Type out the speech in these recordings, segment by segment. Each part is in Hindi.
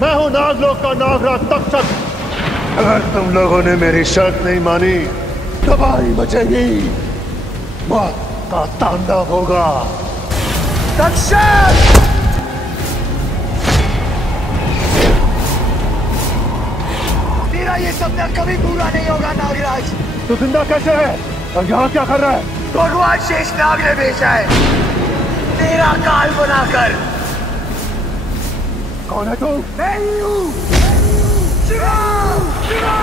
मैं हूं नागलोक का नागराज तक्षक। अगर तुम लोगों ने मेरी शर्त नहीं मानी, तबाही मचेगी, मौत का तांडव होगा। तक्षक! तेरा ये सपना कभी पूरा नहीं होगा नागराज। तू जिंदा कैसे है और यहाँ क्या कर रहा है? भगवान शेषनाग ने भेजा है तेरा काल बनाकर। कौन है तू? मैं ही हूँ। शिवा! शिवा!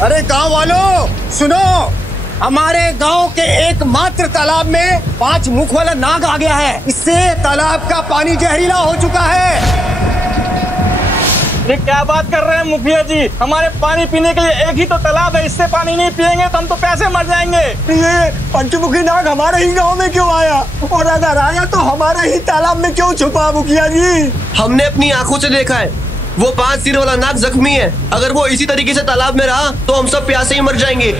अरे गांव वालों सुनो, हमारे गांव के एकमात्र तालाब में 5 मुख वाला नाग आ गया है। इससे तालाब का पानी जहरीला हो चुका है। ये क्या बात कर रहे हैं मुखिया जी? हमारे पानी पीने के लिए एक ही तो तालाब है, इससे पानी नहीं पिएंगे तो हम तो पैसे मर जाएंगे। ये पंचमुखी नाग हमारे ही गांव में क्यों आया और अगर आया तो हमारे ही तालाब में क्यों छुपा मुखिया जी? हमने अपनी आंखों से देखा है, वो 5 सिर वाला नाग जख्मी है। अगर वो इसी तरीके से तालाब में रहा तो हम सब प्यासे ही मर जाएंगे।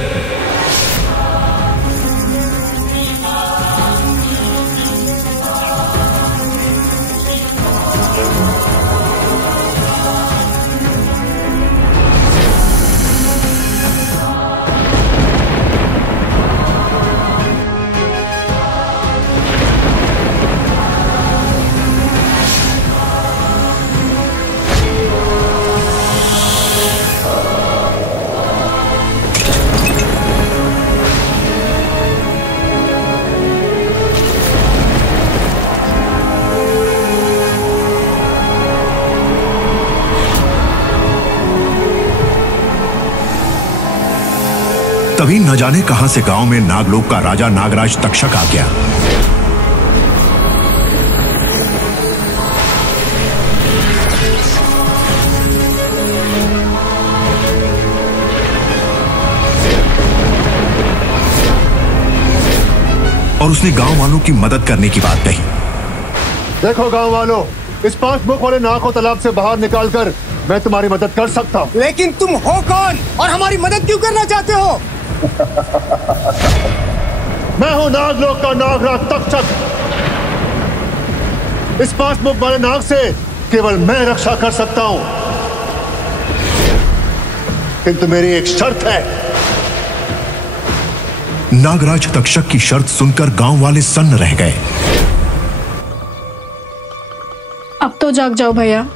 तभी न जाने कहां से गांव में नागलोक का राजा नागराज तक्षक आ गया। और उसने गांव वालों की मदद करने की बात कही। देखो गांव वालों, इस 5 मुख वाले नाग को तालाब से बाहर निकालकर मैं तुम्हारी मदद कर सकता हूँ। लेकिन तुम हो कौन और हमारी मदद क्यों करना चाहते हो? मैं हूं नागलोक का नागराज तक्षक। इस 5 मुख वाले नाग से केवल मैं रक्षा कर सकता हूं, किंतु मेरी एक शर्त है। नागराज तक्षक की शर्त सुनकर गांव वाले सन्न रह गए। अब तो जाग जाओ भैया,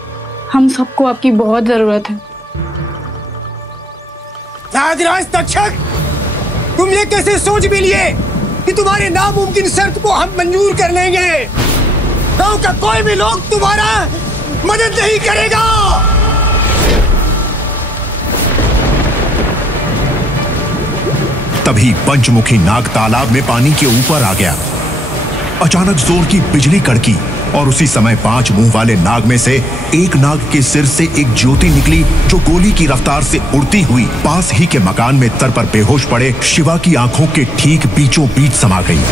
हम सबको आपकी बहुत जरूरत है। नागराज तक्षक, तुम ये कैसे सोच भी लिए कि तुम्हारे नामुमकिन शर्त को हम मंजूर कर लेंगे? गांव का कोई भी लोग तुम्हारा मदद नहीं करेगा। तभी पंचमुखी नाग तालाब में पानी के ऊपर आ गया। अचानक जोर की बिजली कड़की और उसी समय 5 मुंह वाले नाग में से एक नाग के सिर से एक ज्योति निकली, जो गोली की रफ्तार से उड़ती हुई पास ही के मकान में तर पर बेहोश पड़े शिवा की आंखों के ठीक बीचों बीच समा गई।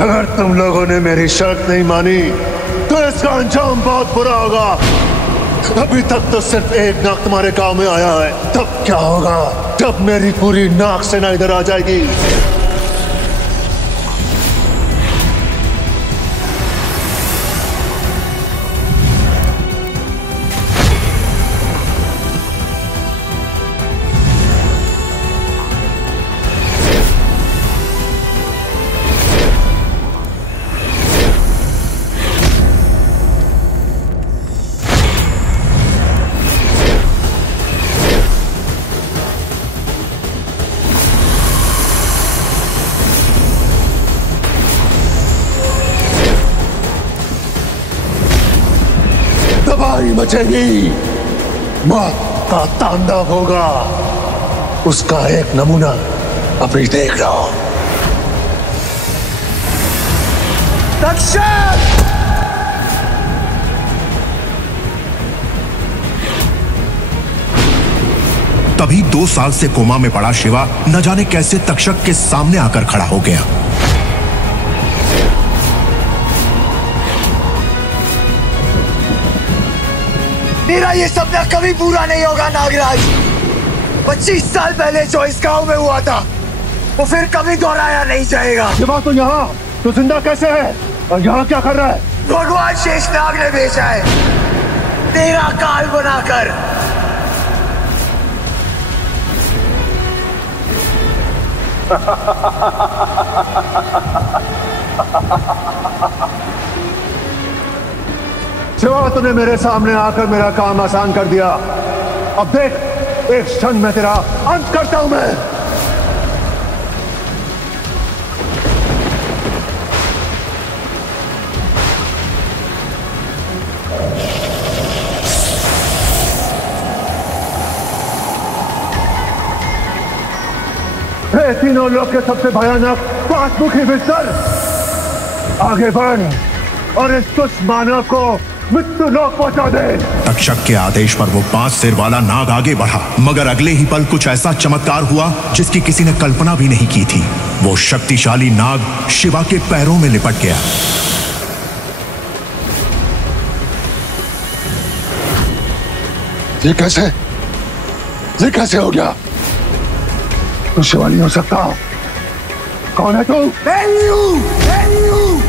अगर तुम लोगों ने मेरी शर्त नहीं मानी तो इसका अंजाम बहुत बुरा होगा। अभी तक तो सिर्फ एक नाग तुम्हारे गांव में आया है, तब क्या होगा जब मेरी पूरी नाग सेना इधर आ जाएगी। तबाही मचेगी, मौत का तांडव होगा। उसका एक नमूना अभी देख रहा हूं। तक्षक! तभी 2 साल से कोमा में पड़ा शिवा न जाने कैसे तक्षक के सामने आकर खड़ा हो गया। तेरा तेरा ये सपना कभी पूरा नहीं होगा नागराज। 25 साल पहले जो इस गांव में हुआ था वो फिर कभी दोहराया नहीं जाएगा। शिवा तो यहाँ, तो जिंदा कैसे है और यहाँ क्या कर रहा है? भगवान शेषनाग ने भेजा है तेरा काल बनाकर। शिवा, तूने मेरे सामने आकर मेरा काम आसान कर दिया। अब देख, एक क्षण में तेरा अंत करता हूं मैं। हे तीनों लोग के सबसे भयानक 5 मुखी विस्तर, आगे बढ़ और इस तुच्छ मानव को मृत्यु लोक पहुंचा दे। तक्षक के आदेश पर वो 5 सिर वाला नाग आगे बढ़ा, मगर अगले ही पल कुछ ऐसा चमत्कार हुआ जिसकी किसी ने कल्पना भी नहीं की थी। वो शक्तिशाली नाग शिवा के पैरों में लिपट गया। ये कैसे हो गया? तू शिवा नहीं हो सकता। कौन है तू? मैं नहीं हूं।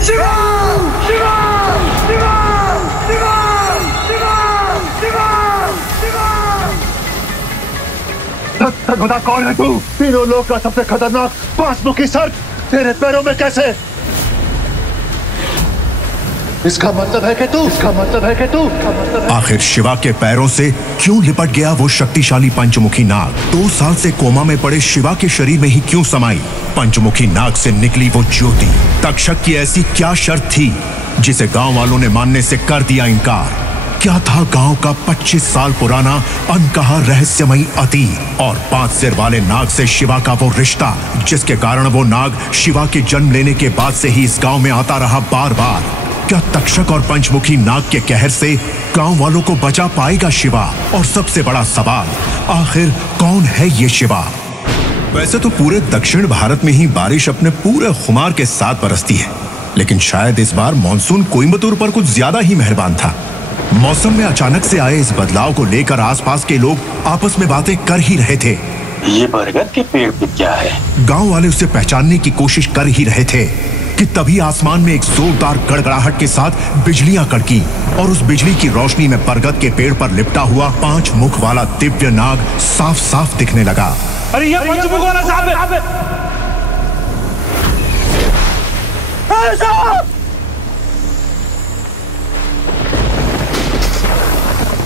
शिवा! शिवा! शिवा! शिवा! शिवा! शिवा! शिवा! सच बता, कौन है तू? तीनों लोग का सबसे खतरनाक 5 मुखी सर्प तेरे पैरों में कैसे? इसका मतलब है कि तू आखिर शिवा के पैरों से क्यों लिपट गया वो शक्तिशाली पंचमुखी नाग? 2 साल से कोमा में पड़े शिवा के शरीर में ही क्यों समाई पंचमुखी नाग से निकली वो ज्योति? तक्षक की ऐसी क्या शर्त थी जिसे गांव वालों ने मानने से कर दिया इनकार? क्या था गांव का 25 साल पुराना अनकहा रहस्यमयी अतीत और 5 सिर वाले नाग से शिवा का वो रिश्ता, जिसके कारण वो नाग शिवा के जन्म लेने के बाद से ही इस गांव में आता रहा बार बार? क्या तक्षक और पंचमुखी नाग के कहर से गांव वालों को बचा पाएगा शिवा? और सबसे बड़ा सवाल, आखिर कौन है ये शिवा? वैसे तो पूरे दक्षिण भारत में ही बारिश अपने पूरे खुमार के साथ बरसती है, लेकिन शायद इस बार मानसून कोयम्बतूर पर कुछ ज्यादा ही मेहरबान था। मौसम में अचानक से आए इस बदलाव को लेकर आसपास के लोग आपस में बातें कर ही रहे थे। ये बरगद के पेड़ पे क्या है? गांव वाले उसे पहचानने की कोशिश कर ही रहे थे कि तभी आसमान में एक जोरदार गड़गड़ाहट के साथ बिजलियां कड़की और उस बिजली की रोशनी में बरगद के पेड़ पर लिपटा हुआ 5 मुख वाला दिव्य नाग साफ साफ दिखने लगा। अरे ये पंचमुख वाला साहब है।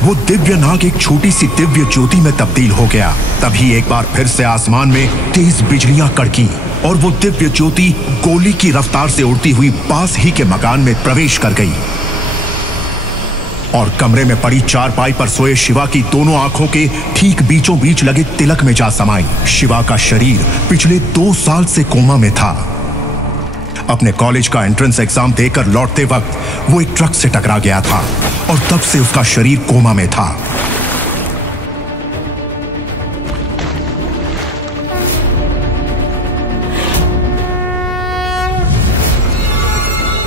वो दिव्य नाग एक छोटी सी दिव्य ज्योति में तब्दील हो गया। तभी एक बार फिर से आसमान में तेज बिजलियां कड़की और वो दिव्य ज्योति गोली की रफ्तार से उड़ती हुई पास ही के मकान में प्रवेश कर गई और कमरे में पड़ी चारपाई पर सोए शिवा की दोनों आंखों के ठीक बीचों बीच लगे तिलक में जा समाई। शिवा का शरीर पिछले 2 साल से कोमा में था। अपने कॉलेज का एंट्रेंस एग्जाम देकर लौटते वक्त वो एक ट्रक से टकरा गया था और तब से उसका शरीर कोमा में था।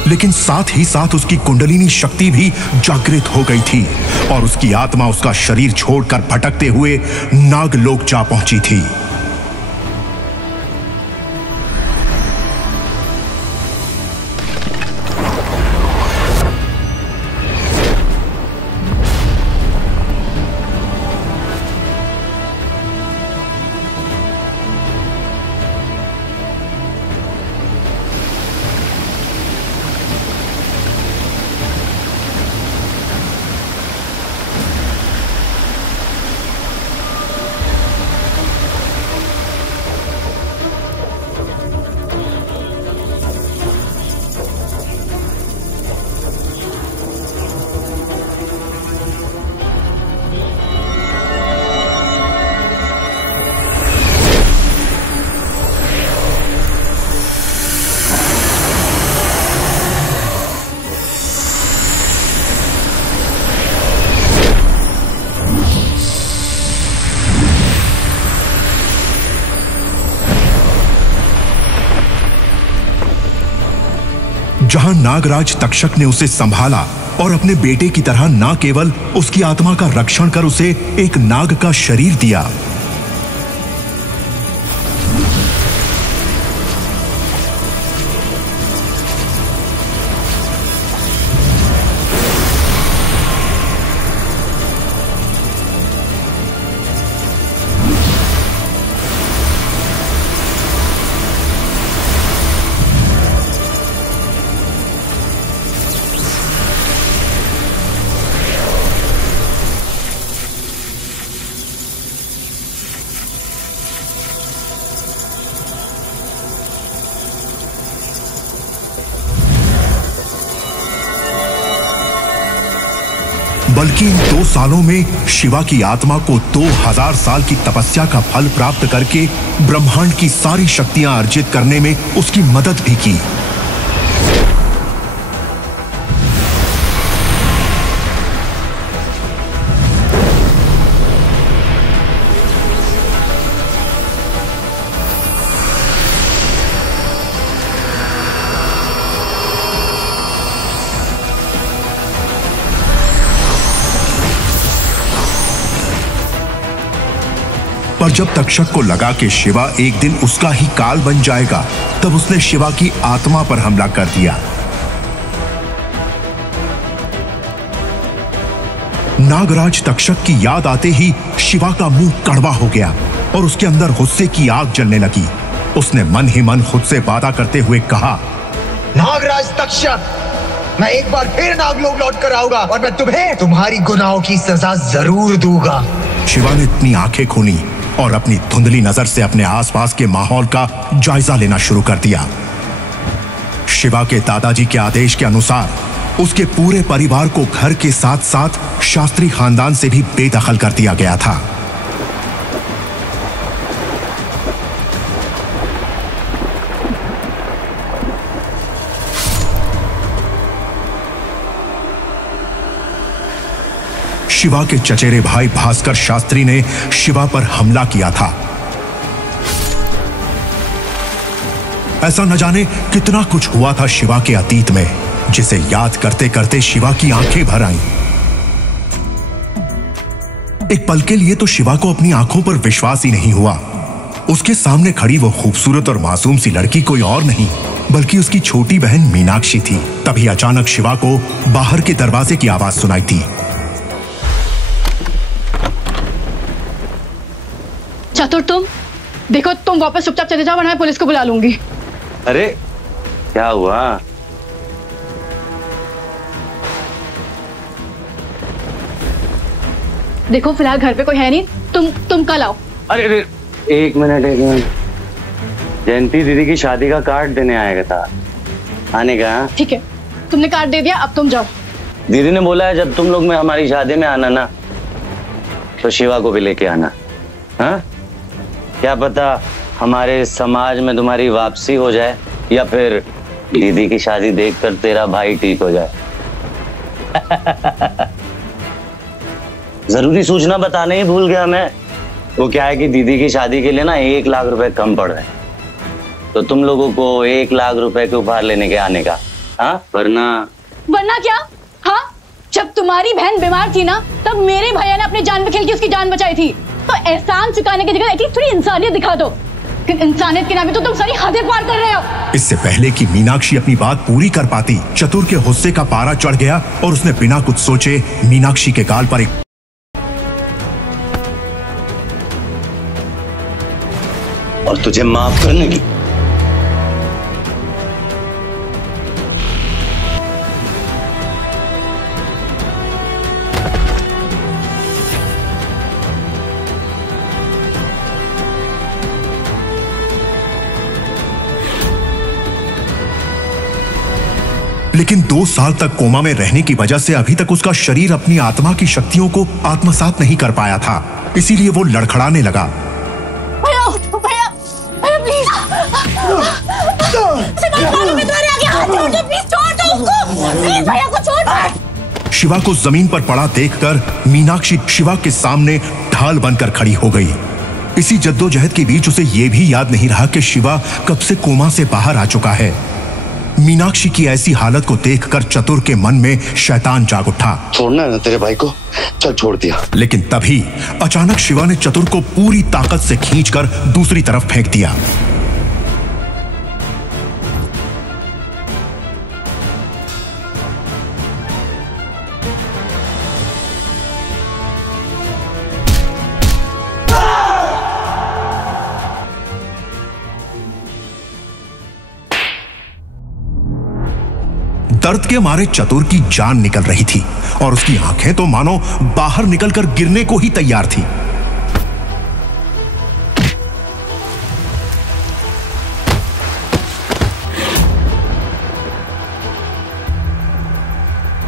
लेकिन साथ ही साथ उसकी कुंडलिनी शक्ति भी जागृत हो गई थी और उसकी आत्मा उसका शरीर छोड़कर भटकते हुए नागलोक जा पहुंची थी। जहां नागराज तक्षक ने उसे संभाला और अपने बेटे की तरह न केवल उसकी आत्मा का रक्षण कर उसे एक नाग का शरीर दिया, बल्कि इन 2 सालों में शिवा की आत्मा को 2000 साल की तपस्या का फल प्राप्त करके ब्रह्मांड की सारी शक्तियां अर्जित करने में उसकी मदद भी की। पर जब तक्षक को लगा कि शिवा एक दिन उसका ही काल बन जाएगा, तब उसने शिवा की आत्मा पर हमला कर दिया। नागराज तक्षक की याद आते ही शिवा का मुंह कड़वा हो गया और उसके अंदर गुस्से की आग जलने लगी। उसने मन ही मन खुद से वादा करते हुए कहा, नागराज तक्षक, मैं एक बार फिर नागलोक लौट कर आऊंगा और मैं तुम्हें तुम्हारी गुनाहों की सजा जरूर दूंगा। शिवा ने इतनी आंखें खोली और अपनी धुंधली नजर से अपने आसपास के माहौल का जायजा लेना शुरू कर दिया। शिवा के दादाजी के आदेश के अनुसार उसके पूरे परिवार को घर के साथ साथ शास्त्री खानदान से भी बेदखल कर दिया गया था। शिवा के चचेरे भाई भास्कर शास्त्री ने शिवा पर हमला किया था। ऐसा न जाने कितना कुछ हुआ था शिवा के अतीत में, जिसे याद करते करते शिवा की आंखें भर आईं। एक पल के लिए तो शिवा को अपनी आंखों पर विश्वास ही नहीं हुआ। उसके सामने खड़ी वो खूबसूरत और मासूम सी लड़की कोई और नहीं बल्कि उसकी छोटी बहन मीनाक्षी थी। तभी अचानक शिवा को बाहर के दरवाजे की आवाज सुनाई थी। चतुर, तुम देखो, तुम वापस चुपचाप चले जाओ वरना मैं पुलिस को बुला लूंगी। अरे क्या हुआ? देखो फिलहाल घर पे कोई है नहीं, तुम कल आओ। अरे एक मिनट। जयंती दीदी की शादी का कार्ड देने आएगा था, आने का? ठीक है, तुमने कार्ड दे दिया, अब तुम जाओ। दीदी ने बोला है जब तुम लोग में हमारी शादी में आना ना, तो शिवा को भी लेके आना। हाँ, क्या पता हमारे समाज में तुम्हारी वापसी हो जाए या फिर दीदी की शादी देखकर तेरा भाई ठीक हो जाए। जरूरी सूचना बताने ही भूल गया मैं। वो क्या है कि दीदी की शादी के लिए ना 1 लाख रुपए कम पड़ रहे हैं, तो तुम लोगों को 1 लाख रुपए के उपहार लेने के आने का। हाँ, वरना क्या? हाँ, जब तुम्हारी बहन बीमार थी ना, तब मेरे भैया ने अपनी जान पे खेल के उसकी जान बचाई थी। तो एहसान चुकाने की जगह एटलीस्ट थोड़ी इंसानियत दिखा दो। इंसानियत के नाम पे तो तुम सारी हदें पार कर रहे हो। इससे पहले कि मीनाक्षी अपनी बात पूरी कर पाती, चतुर के गुस्से का पारा चढ़ गया और उसने बिना कुछ सोचे मीनाक्षी के गाल पर एक और तुझे माफ करने की। लेकिन 2 साल तक कोमा में रहने की वजह से अभी तक उसका शरीर अपनी आत्मा की शक्तियों को आत्मसात नहीं कर पाया था। इसीलिए वो लड़खड़ाने लगा। भैया प्लीज, भैया को छोड़। शिवा को जमीन पर पड़ा देखकर मीनाक्षी शिवा के सामने ढाल बनकर खड़ी हो गई। इसी जद्दोजहद के बीच उसे यह भी याद नहीं रहा कि शिवा कब से कोमा से बाहर आ चुका है। मीनाक्षी की ऐसी हालत को देखकर चतुर के मन में शैतान जाग उठा। छोड़ना है ना तेरे भाई को, चल छोड़ दिया। लेकिन तभी अचानक शिवा ने चतुर को पूरी ताकत से खींचकर दूसरी तरफ फेंक दिया। दर्द के मारे चतुर की जान निकल रही थी और उसकी आंखें तो मानो बाहर निकलकर गिरने को ही तैयार थी।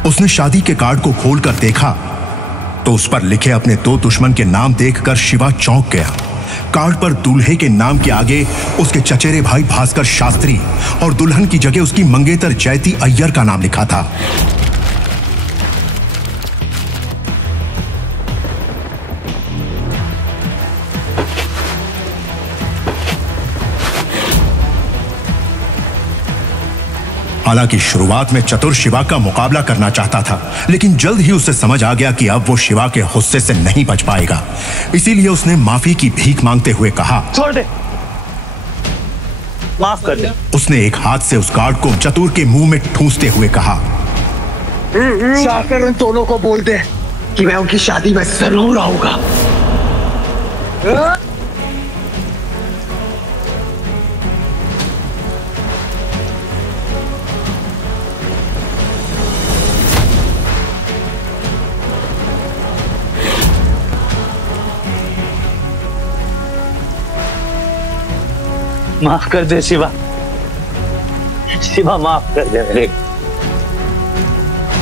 उसने शादी के कार्ड को खोलकर देखा तो उस पर लिखे अपने 2 दुश्मन के नाम देखकर शिवा चौंक गया। कार्ड पर दूल्हे के नाम के आगे उसके चचेरे भाई भास्कर शास्त्री और दुल्हन की जगह उसकी मंगेतर जयती अय्यर का नाम लिखा था। हालांकि शुरुआत में चतुर शिवा का मुकाबला करना चाहता था, लेकिन जल्द ही उसे समझ आ गया कि अब वो शिवा के गुस्से से नहीं बच पाएगा। इसीलिए उसने माफी की भीख मांगते हुए कहा, छोड़ दे, माफ कर दे। उसने एक हाथ से उस कार्ड को चतुर के मुंह में ठूंसते हुए कहा, जाकर उन दोनों को बोल दे कि मैं उनकी शादी में जरूर आऊंगा। माफ कर दे शिवा, शिवा माफ कर दे मेरे।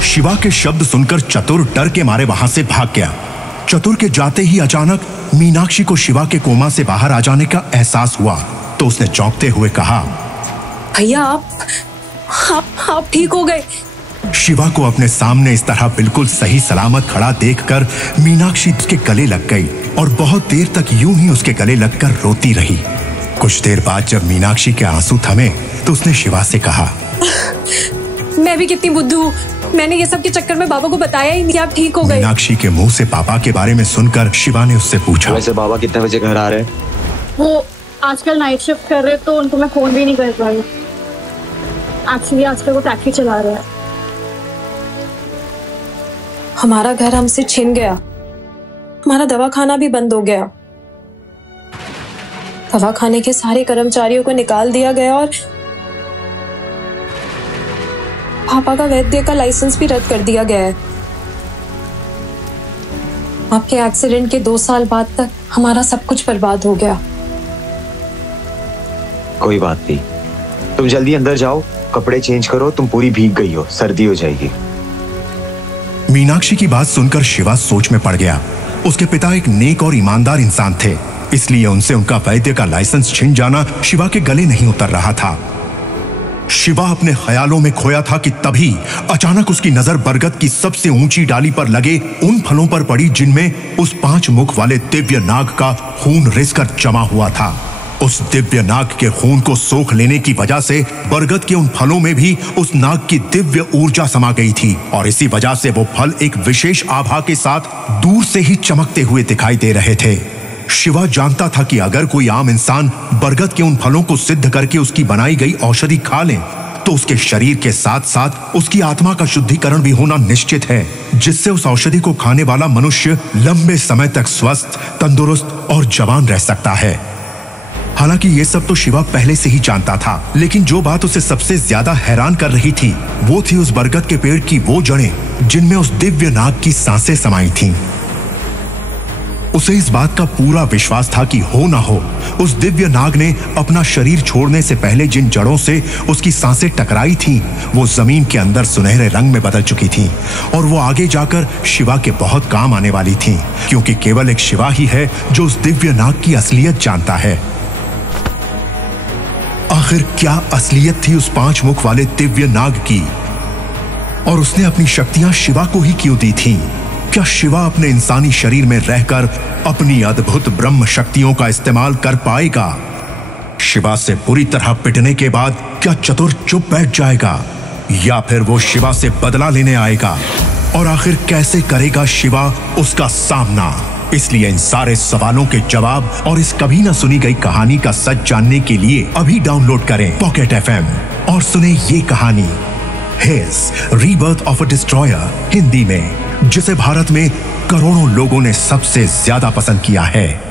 शिवा के शब्द सुनकर चतुर डर के मारे वहां से भाग गया। चतुर के जाते ही अचानक मीनाक्षी को शिवा के कोमा से बाहर आ जाने का एहसास हुआ तो उसने चौंकते हुए कहा, भैया आप ठीक हो गए? शिवा को अपने सामने इस तरह बिल्कुल सही सलामत खड़ा देखकर मीनाक्षी उसके गले लग गई और बहुत देर तक यूं ही उसके गले लगकर रोती रही। कुछ देर बाद जब मीनाक्षी के आंसू थमे तो उसने शिवा से कहा, मैं भी कितनी बुद्धू हूँ, मैंने ये सब के चक्कर में बाबा को बताया ही नहीं, आप ठीक हो गए। मीनाक्षी के मुंह से पापा के बारे में सुनकर शिवा ने उससे पूछा, वैसे बाबा कितने बजे घर आ रहे हैं? वो आजकल नाइट शिफ्ट कर रहे तो उनको मैं फोन भी नहीं कर पाई। एक्चुअली आजकल वो टैक्सी चला रहे हैं। हमारा घर हमसे छिन गया, हमारा दवाखाना भी बंद हो गया, दवाखाने के सारे कर्मचारियों को निकाल दिया गया और पापा का वैद्य का लाइसेंस भी रद्द कर दिया गया है। आपके एक्सीडेंट के 2 साल बाद तक हमारा सब कुछ बर्बाद हो गया। कोई बात नहीं, तुम जल्दी अंदर जाओ, कपड़े चेंज करो, तुम पूरी भीग गई हो, सर्दी हो जाएगी। मीनाक्षी की बात सुनकर शिवा सोच में पड़ गया। उसके पिता एक नेक और ईमानदार इंसान थे, इसलिए उनसे उनका वैद्य का लाइसेंस छिन जाना शिवा के गले नहीं उतर रहा था। शिवा अपने ख्यालों में खोया था कि तभी अचानक उसकी नजर बरगद की सबसे ऊंची डाली पर लगे उन फलों पर पड़ी जिनमें उस 5 मुख वाले दिव्य नाग का खून रिसकर जमा हुआ था। उस दिव्य नाग के खून को सोख लेने की वजह से बरगद के उन फलों में भी उस नाग की दिव्य ऊर्जा समा गई थी और इसी वजह से वो फल एक विशेष आभा के साथ दूर से ही चमकते हुए दिखाई दे रहे थे। शिवा जानता था कि अगर कोई आम इंसान बरगद के उन फलों को सिद्ध करके उसकी बनाई गई औषधि खा ले तो उसके शरीर के साथ साथ उसकी आत्मा का शुद्धिकरण भी होना निश्चित है, जिससे उस औषधि को खाने वाला मनुष्य लंबे समय तक स्वस्थ, तंदुरुस्त और जवान रह सकता है। हालांकि ये सब तो शिवा पहले से ही जानता था, लेकिन जो बात उसे सबसे ज्यादा हैरान कर रही थी वो थी उस बरगद के पेड़ की वो जड़ें जिनमें उस दिव्य नाग की सांसें समाई थीं। उसे इस बात का पूरा विश्वास था कि हो ना हो उस दिव्य नाग ने अपना शरीर छोड़ने से पहले जिन जड़ों से उसकी सांसें टकराई थीं वो जमीन के अंदर सुनहरे रंग में बदल चुकी थीं और वो आगे जाकर शिवा के बहुत काम आने वाली थीं, क्योंकि केवल एक शिवा ही है जो उस दिव्य नाग की असलियत जानता है। आखिर क्या असलियत थी उस 5 मुख वाले दिव्य नाग की और उसने अपनी शक्तियां शिवा को ही क्यों दी थीं? क्या शिवा अपने इंसानी शरीर में रहकर अपनी अद्भुत ब्रह्म शक्तियों का इस्तेमाल कर पाएगा? शिवा से बुरी तरह पिटने के बाद क्या चतुर चुप बैठ जाएगा या फिर वो शिवा से बदला लेने आएगा? और आखिर कैसे करेगा शिवा उसका सामना? इसलिए इन सारे सवालों के जवाब और इस कभी ना सुनी गई कहानी का सच जानने के लिए अभी डाउनलोड करें पॉकेट FM और सुने ये कहानी his rebirth of a destroyer Hindi में, जिसे भारत में करोड़ों लोगों ने सबसे ज्यादा पसंद किया है।